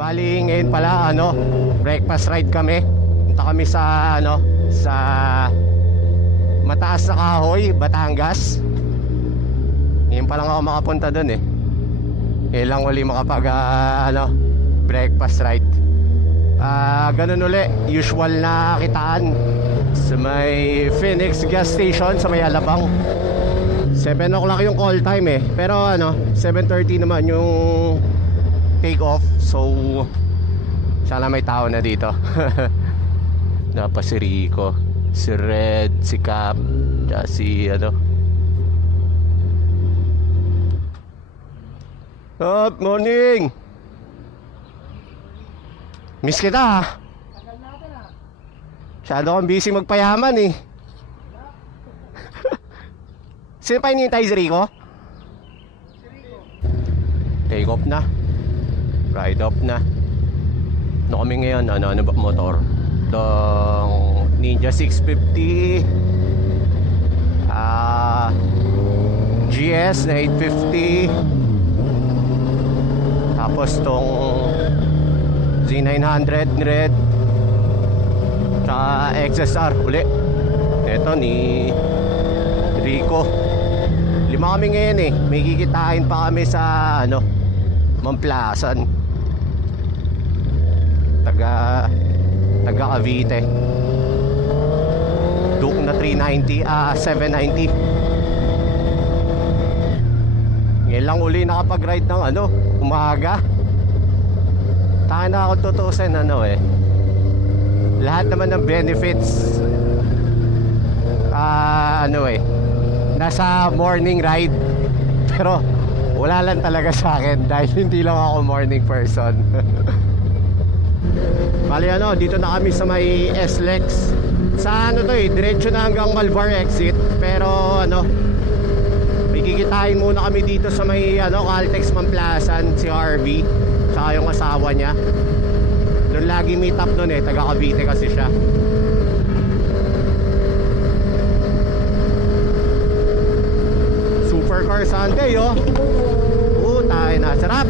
Bali ngayon pala breakfast ride kami. Punta kami sa sa Mataas na Kahoy, Batangas. Ngayon pa lang ako makapunta doon eh. Ngayon lang uli makapag breakfast ride. Ganun uli, usual na kitaan sa may Phoenix gas station sa may Alabang. 7 o'clock yung call time eh. Pero 7:30 naman yung take off. So sana may tao na dito. Napa si Rico, si Red, si Cap, si Good morning. Miss kita ha. Masyado kang busy magpayaman eh. Sino pa hinihintay, si Rico? Take off na. Ride off na. Ano kami ngayon? Ano ba motor? Itong Ninja 650 GS na 850. Tapos itong Z900 red, tsaka XSR uli. Ito ni Rico. 5 kami ngayon eh. May kikitain pa kami sa Mamplasan, taga Cavite. Duke na 390, 790. Ngayon lang uli nakapag-ride ng umaga. Taka na ako tutusin lahat naman ng benefits nasa morning ride. Pero wala lang talaga sa akin dahil hindi lang ako morning person. Bali dito na kami sa may SLEX. Sa diretso na hanggang Malvar exit. Pero may kikitain muna kami dito sa may Caltex Mamplasan, si Harvey tsaka yung asawa niya. Doon lagi meet up nun eh, taga Cavite kasi siya. Supercar Sunday tayo na, sarap.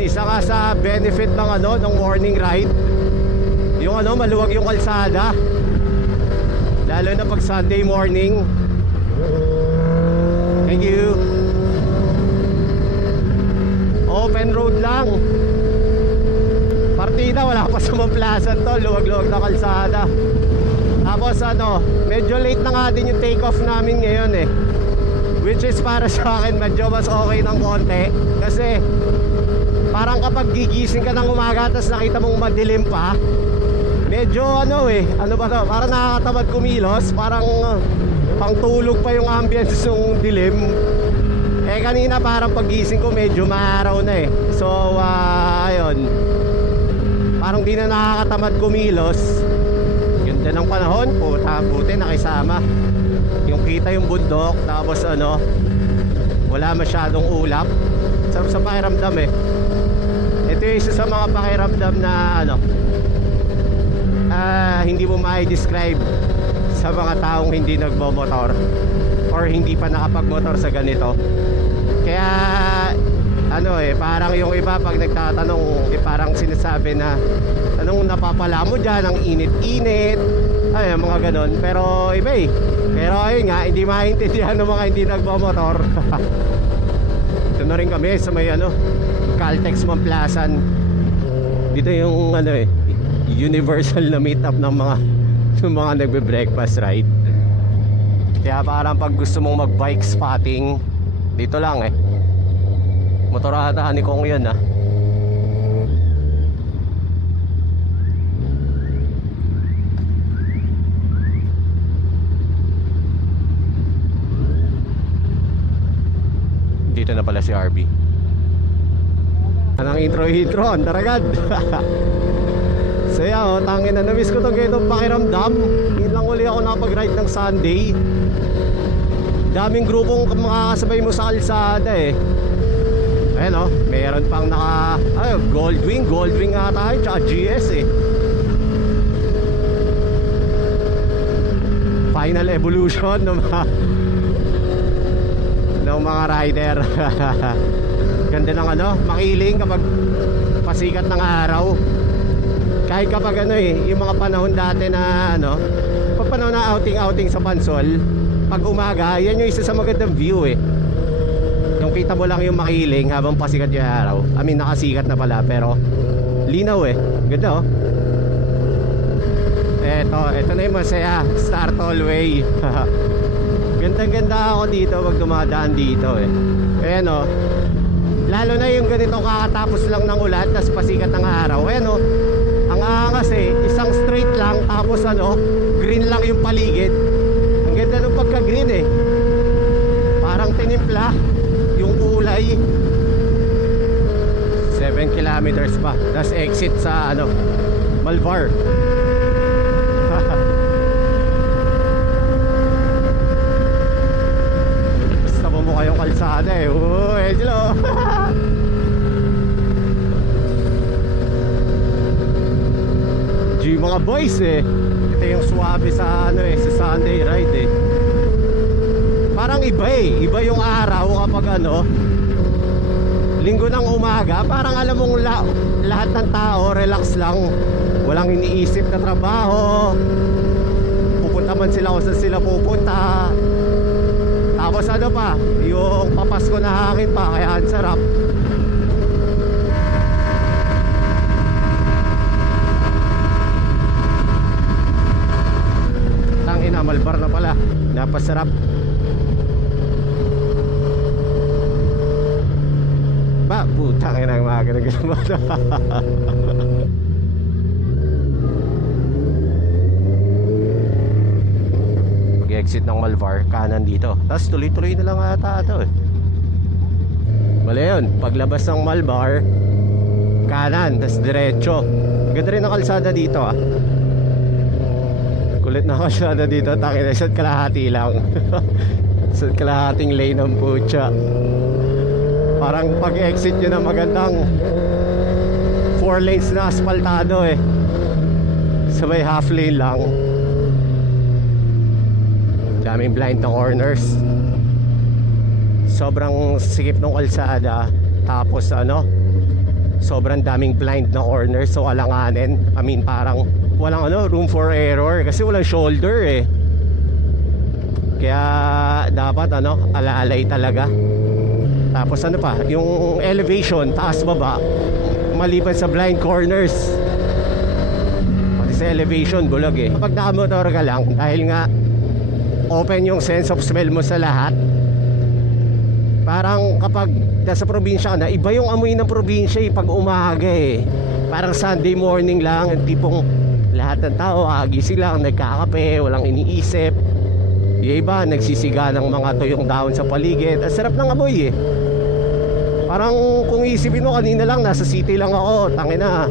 Isa nga sa benefit ng morning ride, yung maluwag yung kalsada, lalo na pag Sunday morning. Thank you. Open road lang. Partida wala pa sa Mamplasan to, luwag-luwag na kalsada. Tapos medyo late na nga din yung take off namin ngayon eh. Which is para sa akin medyo mas okay ng konti. Kasi parang kapag gigising ka ng umaga tapos nakita mong madilim pa, medyo parang nakakatamad kumilos. Parang pangtulog pa yung ambience ng dilim. Eh kanina parang paggising ko medyo maaraw na eh. So ayun, parang di na nakakatamad kumilos. Ganda ng panahon, buti nakisama. Yung kita yung bundok, tapos wala masyadong ulap. Sarap sa pakiramdam eh. Ito yung isa sa mga pakiramdam na hindi mo mai-describe sa mga taong hindi nagmomotor or hindi pa nakapagmotor sa ganito. Kaya parang yung iba pag nagtatanong, parang sinasabi na anong napapala mo dyan, ang init-init, mga ganon. Pero iba eh. Pero ayun nga, hindi maintindihan ng mga hindi nagmomotor. Ito na rin kami sa may Caltex Mamplasan. Dito yung universal na meet up ng mga nagbe-breakfast ride. Kaya parang pag gusto mong mag-bike spotting, dito lang eh. Motorata ni Kong yun Dito na pala si RB. Anong intro ang taragad. Saya tangin na namiss ko itong ganitong pakiramdam. Yun lang uli ako nakapag-ride ng Sunday. Daming grupong makakasabay mo sa kalsada eh. Ayan meron pang Goldwing ata, tsaka GS eh. final evolution ng mga rider. Ganda ng ano, makiling kapag pasikat ng araw. Kahit kapag ano yung mga panahon dati na ano, pag panahon na outing sa Pansol, pag umaga, yan yung isa sa magandang view yung kita mo lang yung makiling habang pasikat yung araw. I mean, nakasikat na pala, pero linaw ganda Eto na yung masaya, Star Tollway. Gandang-ganda ako dito pag dumadaan dito Ayan lalo na yung ganito kakatapos lang ng ulan, tas pasikat ng araw. Ayan ang angas isang straight lang, tapos green lang yung paligid. Ang ganda ng pagka-green parang tinimpla yung kulay. 7 kilometers pa, tas exit sa Malvar. Basta mo kayong kalsada hello. Yung mga boys ito yung swabe sa sa Sunday ride parang iba yung araw kapag linggo ng umaga, parang alam mong lahat ng tao relax lang, walang iniisip na trabaho, pupunta man sila kung saan sila pupunta, tapos pa yung papasko na hangin pa, kaya ang sarap. Malbar na pala, napasarap. Putang ina ng mga ganun. Pag-exit ng Malvar, kanan dito. Tapos tuloy-tuloy na lang ata ito Mali yun, paglabas ng Malvar, kanan, tapos diretso. Ganda rin ang kalsada dito Kulit na kalsada dito, takina, isa't kalahati lang. Isa't kalahating lane ng putya. Parang pag-exit nyo na magandang 4 lanes na asfaltado sabay half lane lang. Daming blind na corners. Sobrang sikip ng kalsada. Tapos sobrang daming blind na corners, so alanganin. I mean, parang walang room for error kasi walang shoulder kaya dapat alalay talaga. Tapos pa yung elevation, taas baba, maliban sa blind corners, pati sa elevation bulag kapag nakamotor ka lang, dahil nga open yung sense of smell mo sa lahat. Parang kapag nasa probinsya ka na, iba yung amoy ng probinsya pag umaga parang Sunday morning lang, yung tipong lahat ng tao gising lang, nagkakape, walang iniisip. Yung iba nagsisiga ng mga tuyong dahon sa paligid. Ang sarap ng amoy parang kung isipin mo, kanina lang nasa city lang ako, tangina.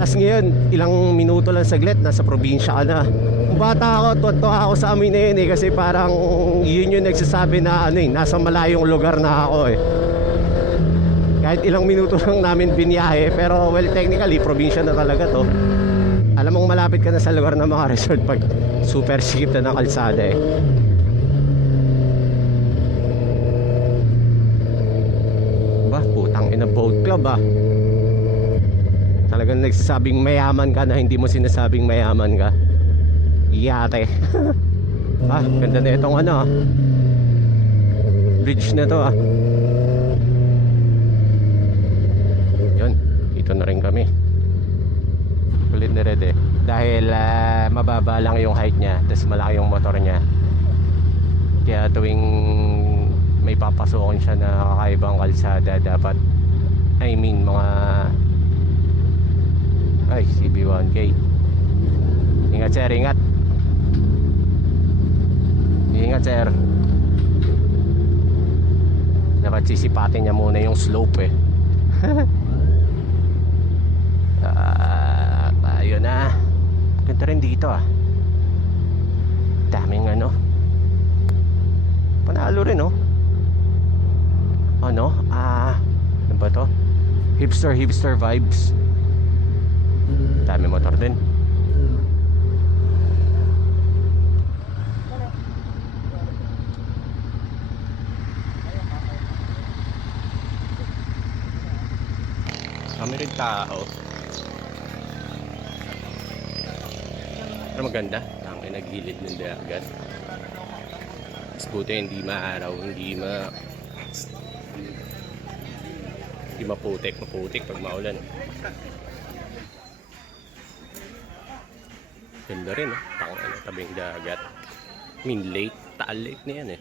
Tapos ngayon, ilang minuto lang saglit, nasa probinsya ka na. Bata ako, tuwa ako sa amoy na yun kasi parang yun yung nagsasabi na nasa malayong lugar na ako Kahit ilang minuto lang namin biniyahe, pero well, technically probinsya na talaga to. Alam mong malapit ka na sa lugar ng mga resort pag super sikip na ng kalsada Putang ina, boat club Talagang nagsasabing mayaman ka na hindi mo sinasabing mayaman ka. Yate. Ganda na itong bridge na to Yun, ito na rin kami. Kulit na red dahil mababa lang yung height niya, tapos malaki yung motor niya, kaya tuwing may papasokin siya na kakaibang kalsada, dapat mga CB1K, ingat sir, ingat sir, dapat sisipatin niya muna yung slope Ayun na. Ganda rin dito daming panalo rin ano ba to? Hipster vibes. Dami motor din. tao. Pero maganda. Ang nagilid ng dagat. Mas buti hindi maaraw, hindi maputik pag maulan. Ganda rin, tabing dagat. I mean, lake, Taal Lake na yan eh.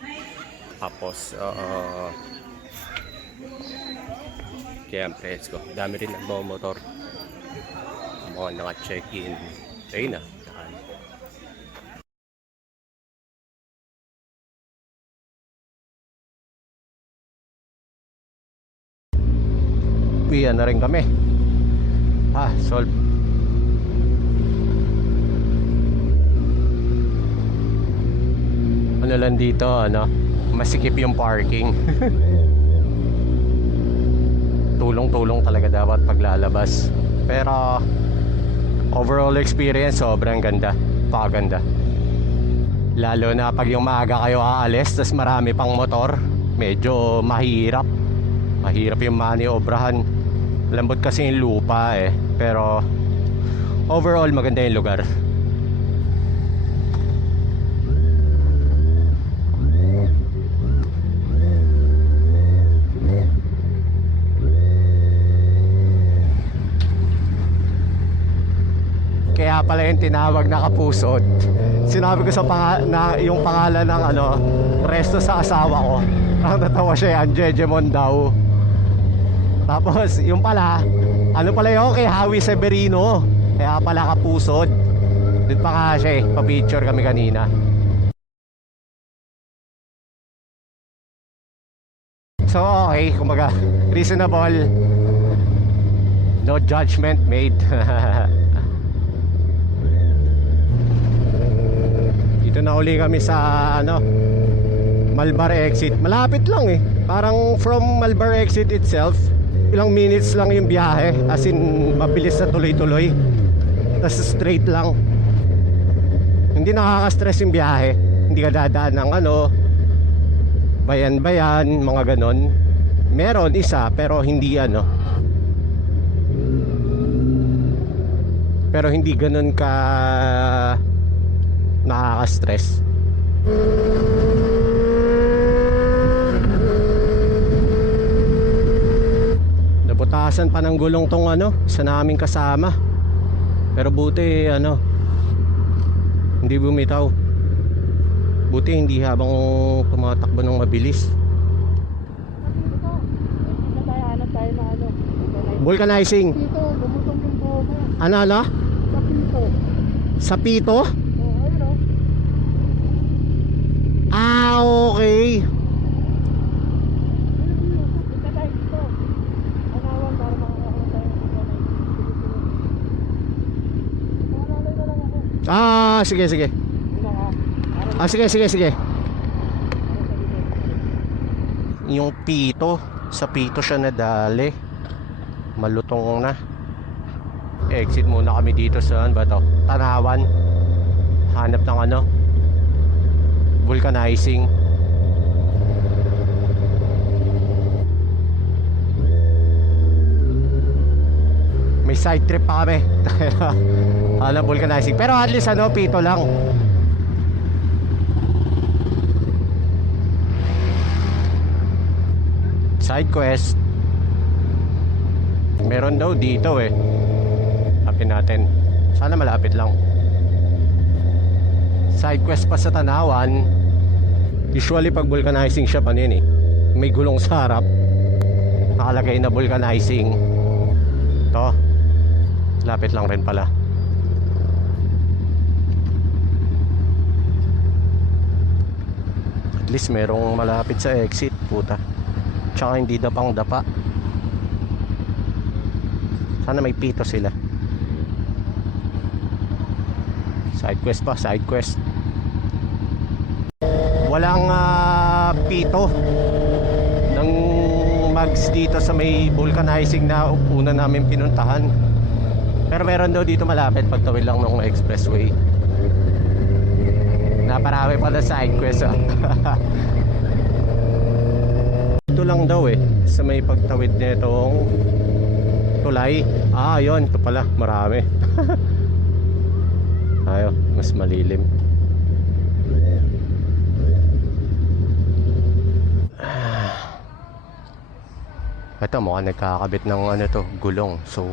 Tapos, kaya ang presko. Dami rin nagmamotor. Mga naka-check-in. Ayun na. Uwi na rin kami. Solve. Ano lang dito, masikip yung parking. Tulong-tulong talaga dapat paglalabas. Pero overall experience sobrang ganda. Pakaganda. Lalo na pag yung maaga kayo aalis, tas marami pang motor, medyo mahirap yung maniobrahan. Lambot kasi yung lupa eh. Pero overall maganda yung lugar. Kaya pala yung tinawag na Kapusod. Sinabi ko yung pangalan ng resto sa asawa ko. Ang natawa siya yan, Jejemon daw. Tapos yung pala, pala yun kay Howie Severino. Kaya pala Kapusod. Doon pa nga siya pa-picture kami kanina. So okay, kumbaga reasonable. No judgment made. Dito na uli kami sa Malbar exit. Malapit lang eh. Parang from Malbar exit itself, ilang minutes lang yung biyahe. As in mabilis na tuloy-tuloy. Tapos straight lang. Hindi nakaka-stress yung biyahe. Hindi ka dadaan ng bayan-bayan, mga ganon. Meron isa pero hindi pero hindi ganon ka nakaka-stress. Nabutasan pa ng gulong tong isa naming kasama. Pero buti hindi bumitaw. Buti hindi habang tumatakbo ng mabilis. Vulcanizing. Dito, lumutong yung buho mo. Ano? Sa pito. Sa pito? Ayun o. Okay. Ika tayo dito. Anawan para makakakuha tayo ng Malalay na lang ako. Sige. Sige. Sige. Yung pito, sa pito siya nadali. Malutong na. Exit muna kami dito sa Tanawan. Hanap ng vulcanizing. May side trip pa kami. Vulcanizing. Pero at least pito lang. Side quest. Meron daw dito eh. Hapin natin. Sana malapit lang. Side quest pa sa Tanawan. Usually pag vulcanizing siya panin eh. May gulong sa harap. Nakalagay na vulcanizing. Ito. Lapit lang rin pala. At least merong malapit sa exit. Puta. Tsaka hindi dapang dapa. Sana may pito sila. Side quest pa, side quest. Walang pito ng mags dito sa may vulcanizing na una namin pinuntahan. Pero meron daw dito malapit pagtawid lang ng expressway. Naparami pa na side quest Ito lang daw sa may pagtawid nitong tulay. Ah, yun. Ito pala. Marami. Ayo, mas malilim. Ito, mukhang nagkakabit ng ano to, gulong. So,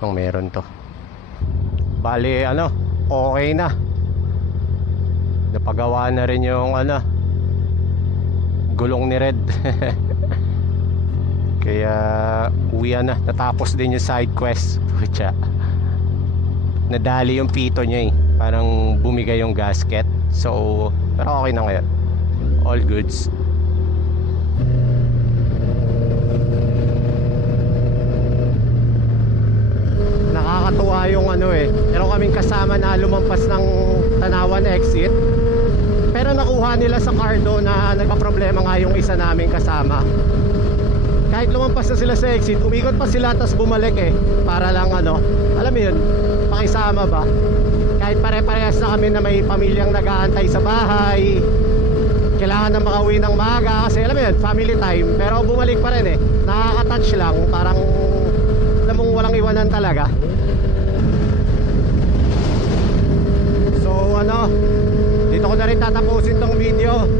ang meron to. Bali, ano, okay na. Napagawa na rin yung ano, gulong ni Red. Kaya uwian na. Natapos din yung side quest. Pucha. Nadali yung pito niya eh. Parang bumigay yung gasket. So, pero okay na ngayon. All goods. Nakakatuwa yung ano eh. Meron kaming kasama na lumampas ng Tanawan exit. Pero nakuha nila sa Cardo na nagpa-problema nga yung isa naming kasama. Kahit lumampas na sila sa exit, umikot pa sila tapos bumalik eh. Para lang ano, alam mo yun, pakisama ba? Kahit pare-parehas na kami na may pamilyang nag-aantay sa bahay, kailangan na makauwi ng maaga kasi alam mo yun, family time. Pero bumalik pa rin eh. Nakaka-touch lang, parang alam mong walang iwanan talaga. So ano, dito ko na rin tatapusin tong video.